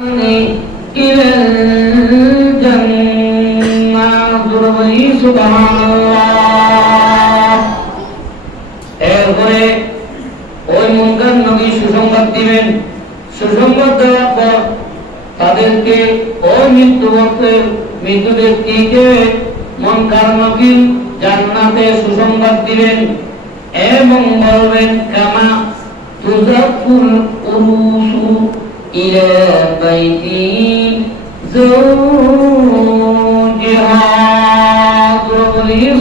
إلى الجنة سبحان الله এরপরে ওই মুনকার নবী সুসংবাদ দিবেন। সুসংবাদ দেওয়ার পর তাদেরকে ওই মৃত্যু ব্যক্তিকে মুনকার নবী জান্নাতে সুসংবাদ দিবেন এবং বলবেন কামা তুজাফুল উরুসু ইলা বাইতি যাওজিহা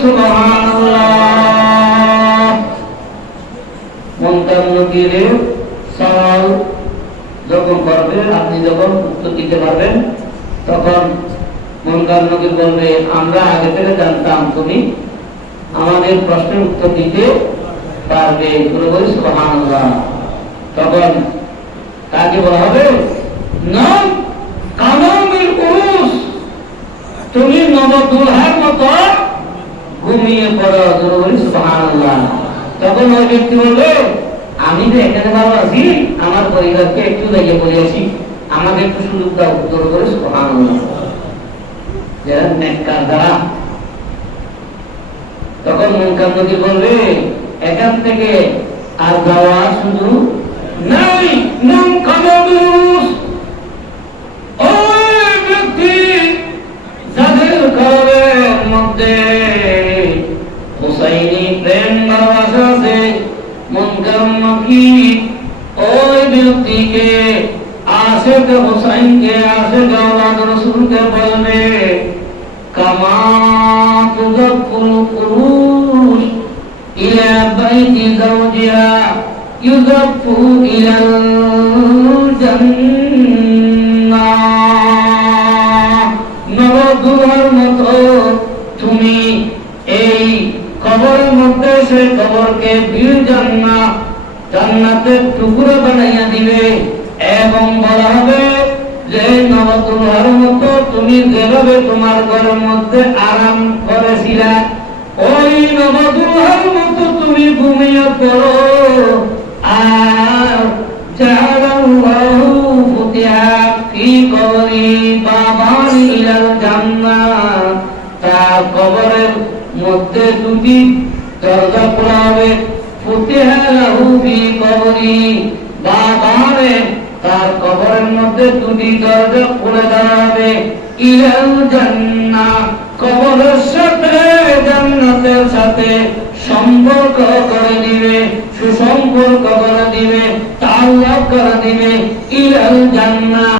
সুবহানাল্লাহ। মুনকার নবীর সওয়াল যখন করবে, আপনি যখন উত্তর দিতে পারবেন, তখন মুনকার নবী বলবে আমরা আগে থেকে জানতাম তুমি আমাদের প্রশ্নের উত্তর দিতে পারবে। সুবহানাল্লাহ। তখন তাকে বলা হবে নাম কামামিল উরুস, তুমি নবদুলহার মতো ঘুমিয়ে পড়ো। সুবহানাল্লাহ। তখন ওই ব্যক্তি বলবে আমি তো এখানে ভালো আছি, আমার পরিবারকে একটু দেখে বলে আসি, আমাকে একটু সুযোগ দাও। সুবহানাল্লাহ। যারা নেককার দ্বারা, তখন মুনকার নবী বলবে এখান থেকে আর যাওয়া শুধু নাই। নাম কামাবুস, ওই ব্যক্তি যাদের ঘরের মধ্যে হুসাইনি প্রেম ভালোবাসা আছে, মুনকার নবী ওই ব্যক্তিকে আশিক হুসাইনকে আশিক আওলাদ রাসূলকে বলবে কামা তুযাফুল উরুস ইলা বাইতি যাওজিহা ইউযাফু ইলাল জান্নাহ। নবদুলহার মতো তুমি এই কবরের মধ্যে সেই কবরকে জান্নাতের টুকরো বানাইয়া দিবে এবং বলা হবে যে নবদুলহার মতো তুমি যেভাবে তোমার ঘরের মধ্যে আরাম করেছিলা, ওই নবদুলহার মতো তুমি ঘুমিয়ে পড়ো। আর জাআলাল্লাহু ফুতিহা ফি কবরি বাবান ইলাল জান্নাহ, তার কবরের মধ্যে দুটি দরজা খোলা হবে। ফুতিহা লাহু ফি কবরি বাবানে, তার কবরের মধ্যে দুটি দরজা খুলে দেওয়া হবে। ইলাল জান্নাহ, কবরের সাথে জান্নাতের সাথে সম্পর্ক করে দিবে, সুসম্পর্ক করে দিবে, তাআল্লুক করে দিবে। ইলাল জান্নাহ।